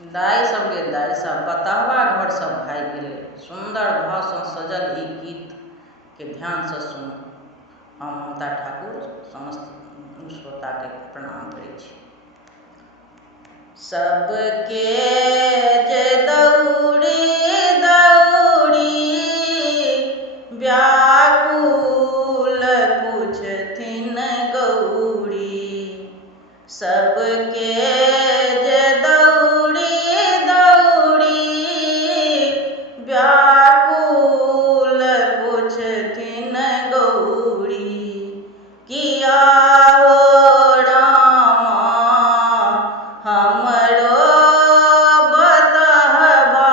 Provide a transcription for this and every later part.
दाइ सब गे दाइ सब बतावा घर सब भाइ गेलै। सुंदर भाव सँ सजल ई गीत के ध्यान सँ सुनू। हम ममता ठाकुर समस्त श्रोता के प्रणाम करै छी। सबके जे दौड़ी दौड़ी व्याकुल पुछथिन गौरी। सबके जे दौड़ी दौड़ी व्याकुल पुछथिन गौरी। किया हो रामा हमरो बतहबा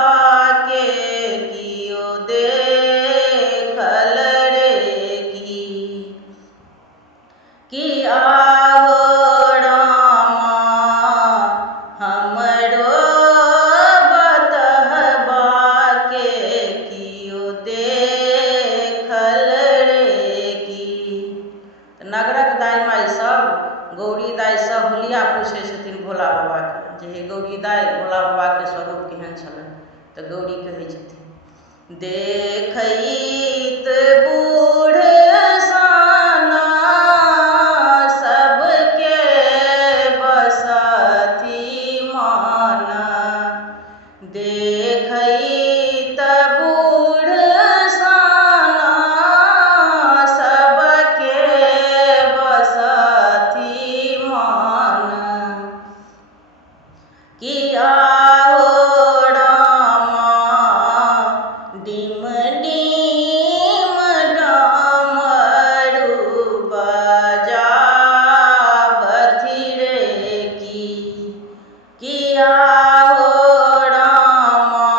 के कियो देखल रे की। किया हो रामा हमरो बतहबा के कियो देखल रे की। नगरक दाइ माइ सब गौरी दाइ सब हुलिया पूछै छथिन भोला बाबा के जे हे गौरी दाइ भोला बाबा के स्वरूप केहन छलनि। तऽ गौरी कहै छथिन देखैत बूढ़ साना सबके बसथि माना। देखैत बूढ़ साना सबके बसथि माना। किया हो रामा डिम डिम डमरू बजाबथि रे की। किया हो रामा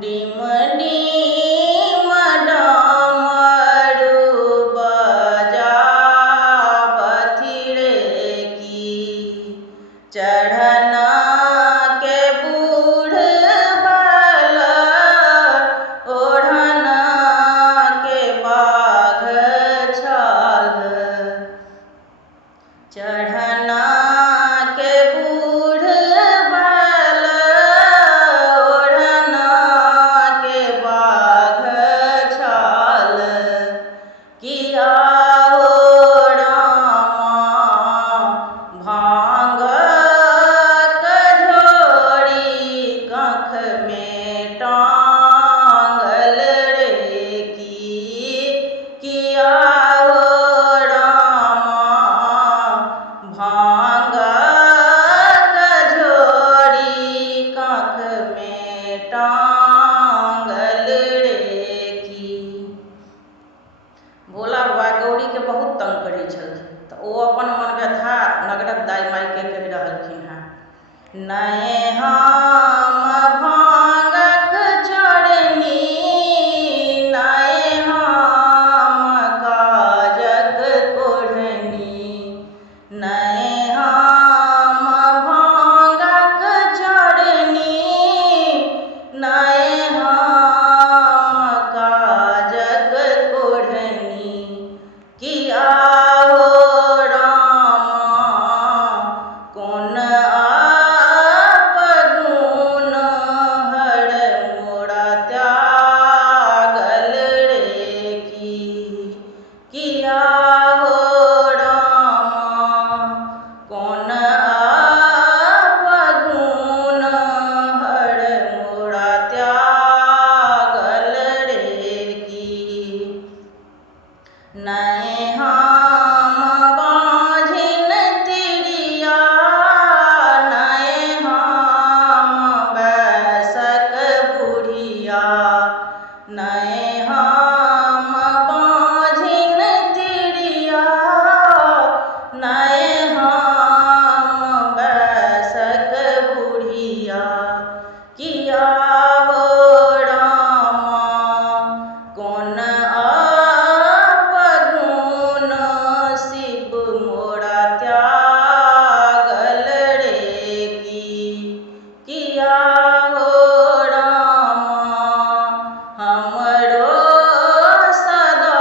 डिम डिम डमरू बजाबथि रे की। चढ़ना के बूढ़ बल ओढ़ना के बाघ छाल। चढ़ना के बूढ़ बल ओढ़ना के बाघ छाल। किया हो रामा भांगक झोरी काँख में टांगल रे की। किया हो रामा भांगक झोरी काँख में टांगल रे की। भोला बाबा गौरी के बहुत तंग करै छलखिन तऽ ओ अपन मन व्यथा नगरक दाइ माइ के कहि रहलखिन हेँ। नहि हम भांगक चोरनी नहि हम काजक कोढ़नी। नहि हम भांगक चोरनी नहि हम काजक कोढ़नी। किया हो रामा कोन आपगुण हर मोरा त्यागल रे की। किया हो रामा कोन आपगुण हर मोरा त्यागल रे की। नहि हम बाँझिन तिरिया नहि हम बैसक बुढ़िया। नहि हम बाँझिन तिरिया नहि हम बैसक बुढ़िया। किया हो रामा कोन आपगुण शिव मोरा त्यागल रे की। किया हो रामा हमरो सदा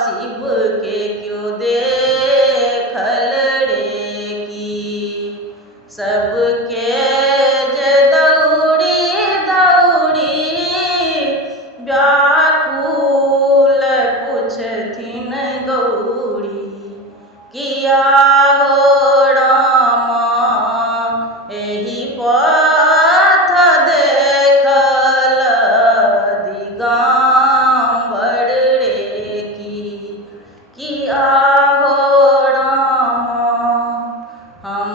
शिव के क्यों देखल रे की। सबके के जे दौड़ी दौड़ी व्याकुल पूछथिन गौरी किया हो रामा एहि पथ देखल दिगंबर रे किया हो रामा हम